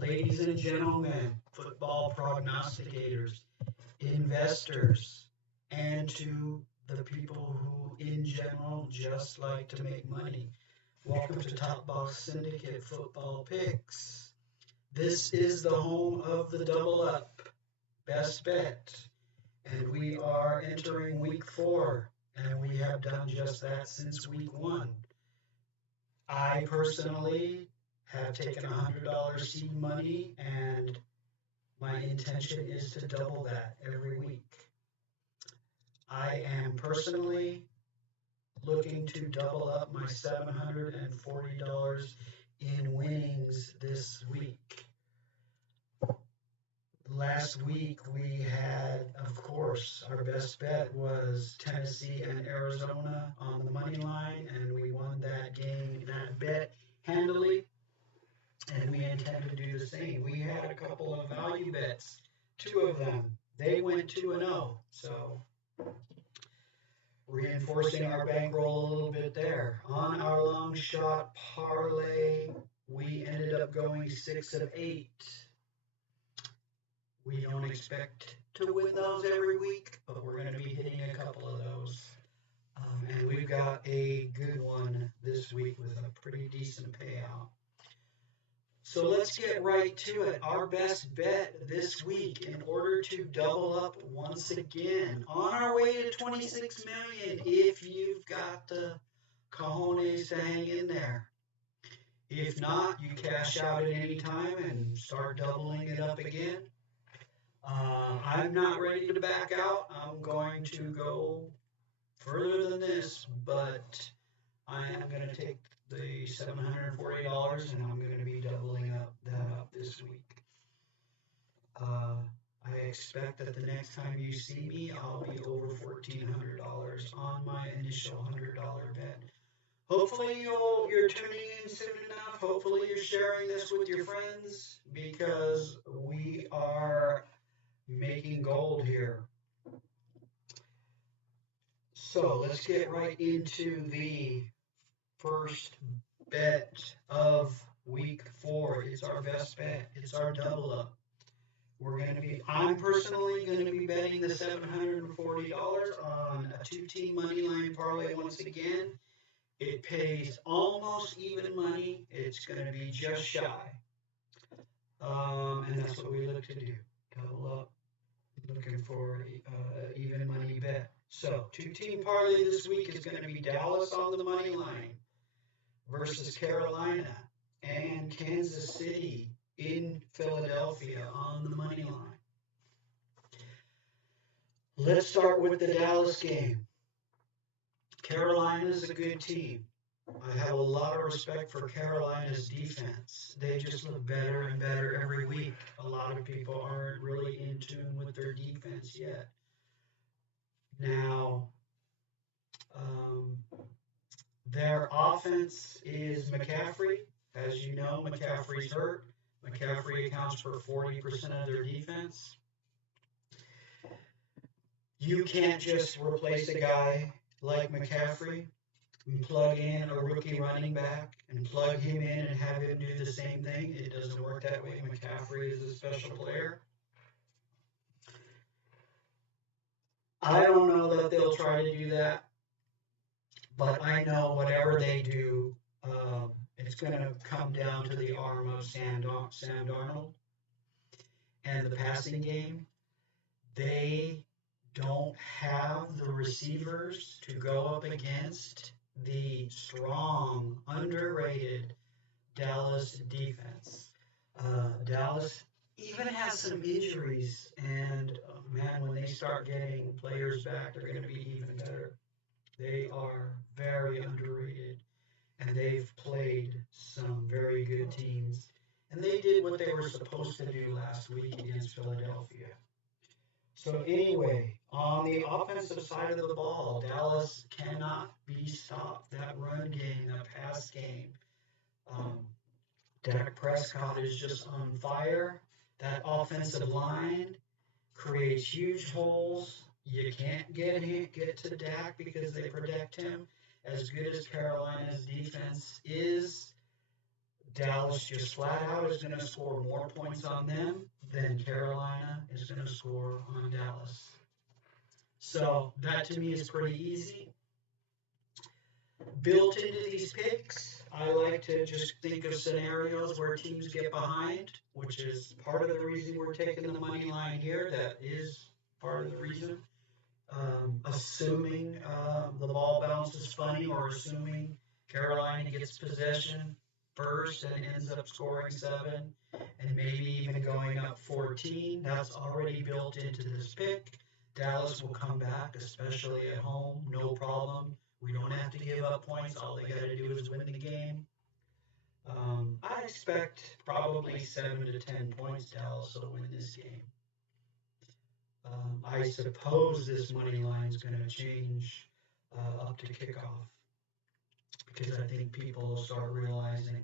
Ladies and gentlemen, football prognosticators, investors, and to the people who, in general, just like to make money. Welcome to Top Box Syndicate Football Picks. This is the home of the double up, best bet, and we are entering week 4, and we have done just that since week 1. I personally have taken $100 seed money, and my intention is to double that every week. I am personally looking to double up my $740 in winnings this week. Last week we had, of course, our best bet was Tennessee and Arizona on the money line, and we won that game, that bet handily, and we intend to do the same. We had a couple of value bets, 2 of them. They went 2-0, so reinforcing our bankroll a little bit there. On our long shot parlay, we ended up going 6 of 8. We don't expect to win those every week, but we're going to be hitting a couple of those. And we've got a good one this week with a pretty decent payout. So let's get right to it. Our best bet this week in order to double up once again on our way to 26 million if you've got the cojones to hang in there. If not, you cash out at any time and start doubling it up again. I'm not ready to back out. I'm going to go further than this, but I am going to take the $740 and I'm going to be doubling that up this week. I expect that the next time you see me, I'll be over $1,400 on my initial $100 bet. Hopefully you're tuning in soon enough. Hopefully you're sharing this with your friends because we are making gold here. So let's get right into the first bet of week 4. It's our best bet. It's our double up. I'm personally going to be betting the $740 on a 2-team money line parlay once again. It pays almost even money. It's going to be just shy. And that's what we look to do. Double up. Looking for an even money bet. So 2-team parlay this week is going to be Dallas on the money line versus Carolina and Kansas City in Philadelphia on the money line. Let's start with the Dallas game. Carolina is a good team. I have a lot of respect for Carolina's defense. They just look better and better every week. A lot of people aren't really in tune with their defense yet. Now, their offense is McCaffrey. As you know, McCaffrey's hurt. McCaffrey accounts for 40% of their defense. You can't just replace a guy like McCaffrey and plug in a rookie running back and plug him in and have him do the same thing. It doesn't work that way. McCaffrey is a special player. I don't know that they'll try to do that, but I know whatever they do, it's going to come down to the arm of Sam Darnold and the passing game. They don't have the receivers to go up against the strong, underrated Dallas defense. Dallas even has some injuries, and man, when they start getting players back, they're going to be even better. They are very underrated, and they've played some very good teams. And they did what they were supposed to do last week against Philadelphia. So anyway, on the offensive side of the ball, Dallas cannot be stopped. That run game, that pass game. Dak Prescott is just on fire. That offensive line creates huge holes. You can't get to Dak because they protect him. As good as Carolina's defense is, Dallas just flat out is going to score more points on them than Carolina is going to score on Dallas. So that to me is pretty easy. Built into these picks, I like to just think of scenarios where teams get behind, which is part of the reason we're taking the money line here. That is part of the reason. Assuming the ball bounces funny, or assuming Carolina gets possession first and ends up scoring 7 and maybe even going up 14, that's already built into this pick. Dallas will come back, especially at home, no problem. We don't have to give up points. All they got to do is win the game. I expect probably 7 to 10 points. Dallas will win this game. I suppose this money line is going to change up to kickoff, because I think people will start realizing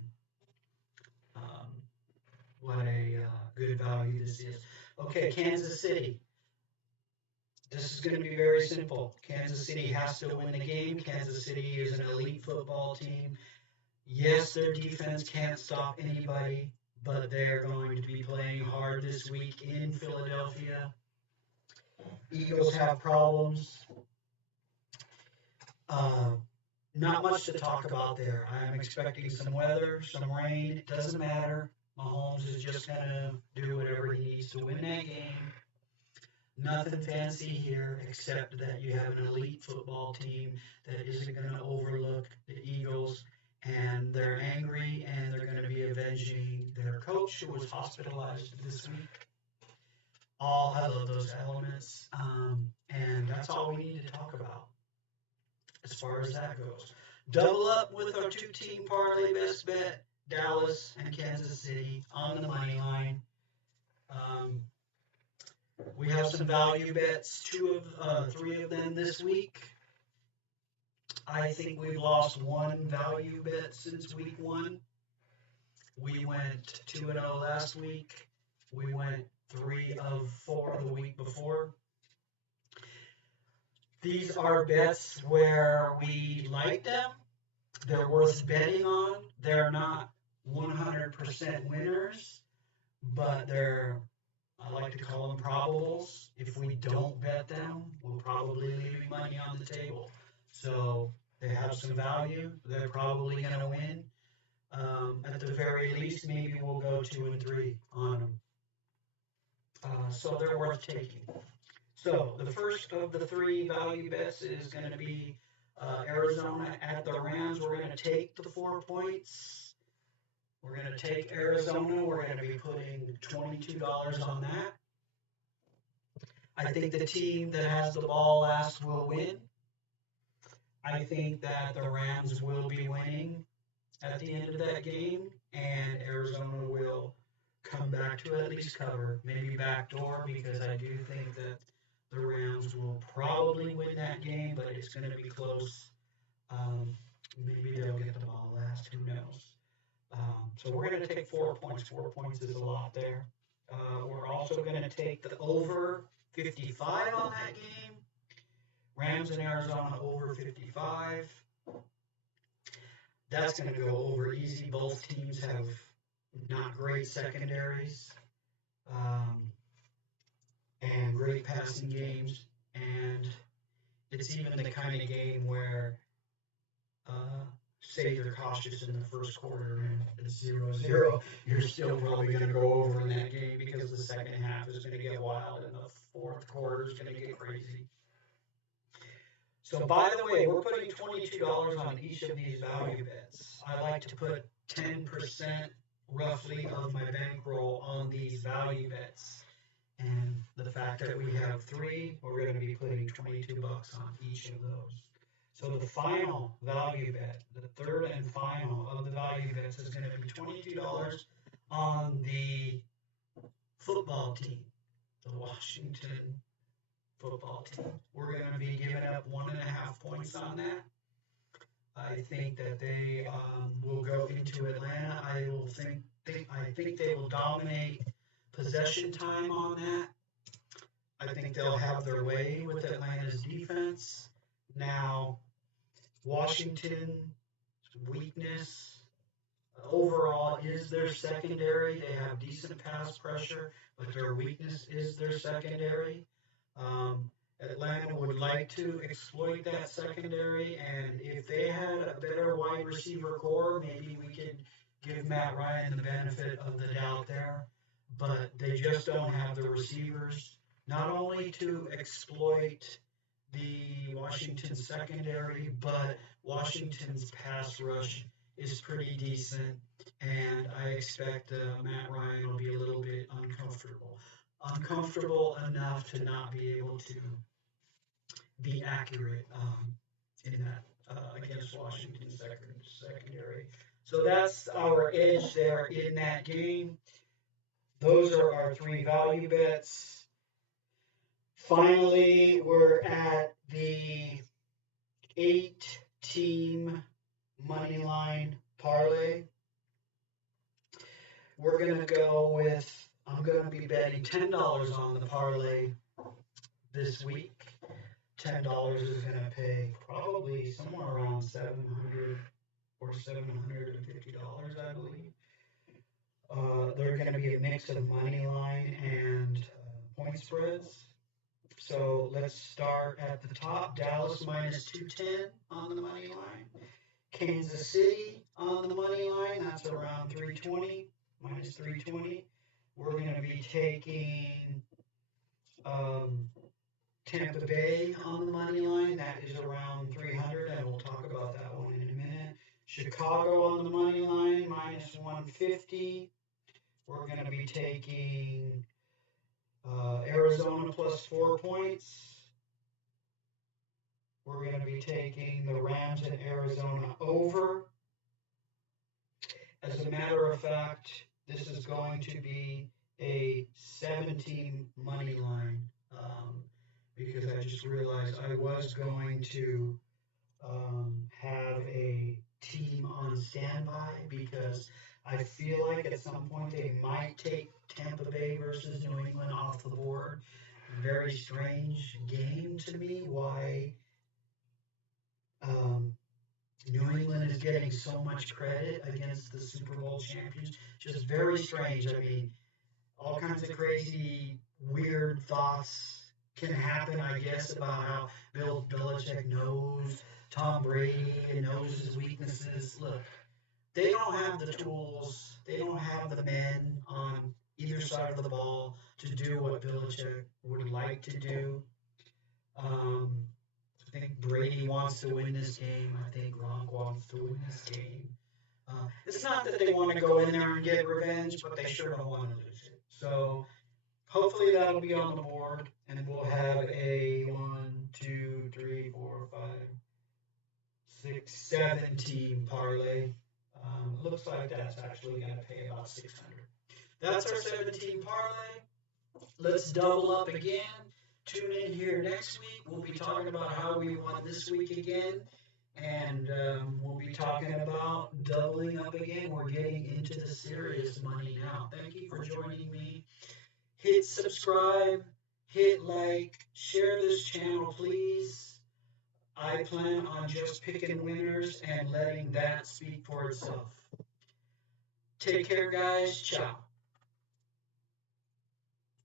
what a good value this is. Okay, Kansas City. This is going to be very simple. Kansas City has to win the game. Kansas City is an elite football team. Yes, their defense can't stop anybody, but they're going to be playing hard this week in Philadelphia. Eagles have problems. Not much to talk about there. I'm expecting some weather, some rain. It doesn't matter. Mahomes is just going to do whatever he needs to win that game. Nothing fancy here, except that you have an elite football team that isn't going to overlook the Eagles, and they're angry, and they're going to be avenging their coach who was hospitalized this week. I love those elements, and that's all we need to talk about as far as that goes. Double up with our 2-team parlay best bet, Dallas and Kansas City on the money line. We have some value bets, 3 of them this week. I think we've lost 1 value bet since week 1. We went 2-0 last week. We went 3 of 4 the week before. These are bets where we like them. They're worth betting on. They're not 100% winners, but I like to call them probables. If we don't bet them, we'll probably leave money on the table. So they have some value. They're probably going to win. At the very least, maybe we'll go 2 and 3 on them. So they're worth taking. So the first of the 3 value bets is going to be Arizona at the Rams. We're going to take the 4 points. We're going to take Arizona. We're going to be putting $22 on that. I think the team that has the ball last will win. I think that the Rams will be winning at the end of that game, and Arizona will come back to at least cover, maybe backdoor, because I do think that the Rams will probably win that game, but it's going to be close. Maybe they'll get the ball last. Who knows? So we're going to take 4 points. 4 points is a lot there. We're also going to take the over 55 on that game. Rams in Arizona over 55. That's going to go over easy. Both teams have not great secondaries and great passing games. And it's even the kind of game where say you're cautious in the first quarter and it's 0-0, you're still probably going to go over in that game, because the second half is going to get wild and the fourth quarter is going to get crazy. So by the way, we're putting $22 on each of these value bets. I like to put 10% roughly of my bankroll on these value bets. And the fact that we have 3, we're going to be putting $22 on each of those. So the final value bet, the third and final of the value bets, is going to be $22 on the football team, the Washington football team. We're going to be giving up 1.5 points on that. I think that they will go into Atlanta. I think they will dominate possession time on that. I think they'll have their way with Atlanta's defense. Now, Washington's weakness overall is their secondary. They have decent pass pressure, but their weakness is their secondary. Atlanta would like to exploit that secondary, and if they had a better wide receiver core, maybe we could give Matt Ryan the benefit of the doubt there. But they just don't have the receivers, not only to exploit the Washington secondary, but Washington's pass rush is pretty decent, and I expect Matt Ryan will be a little bit uncomfortable enough to not be able to be accurate in that against Washington's secondary. So that's our edge there in that game. Those are our three value bets. Finally, we're at the 8-team money line parlay. We're going to go with, I'm going to be betting $10 on the parlay this week. $10 is going to pay probably somewhere around $700 or $750, I believe. They're going to be a mix of money line and point spreads. So let's start at the top. Dallas minus 210 on the money line. Kansas City on the money line. That's around 320, minus 320. We're going to be taking Tampa Bay on the money line. That is around 300, and we'll talk about that one in a minute. Chicago on the money line, minus 150. We're going to be taking Arizona plus 4 points. We're going to be taking the Rams and Arizona over. As a matter of fact, this is going to be a 7-team money line because I just realized I was going to have a team on standby because I feel like at some point they might take Tampa Bay versus New England off the board. Very strange game to me. Why New England is getting so much credit against the Super Bowl champions. Just very strange. I mean, all kinds of crazy, weird thoughts can happen, I guess, about how Bill Belichick knows Tom Brady and knows his weaknesses. Look, they don't have the tools. They don't have the men on either side of the ball to do what Belichick would like to do. I think Brady wants to win this game. I think Gronk wants to win this game. It's not that they want to go in there and get revenge, but they sure don't want to lose it. So hopefully that'll be on the board, and we'll have a 1, 2, 3, 4, 5, 6, 7-team parlay. Looks like that's actually going to pay about 600. That's our 7-team parlay. Let's double up again. Tune in here next week. We'll be talking about how we won this week again. And we'll be talking about doubling up again. We're getting into the serious money now. Thank you for joining me. Hit subscribe, hit like, share this channel, please. I plan on just picking winners and letting that speak for itself. Take care, guys. Ciao.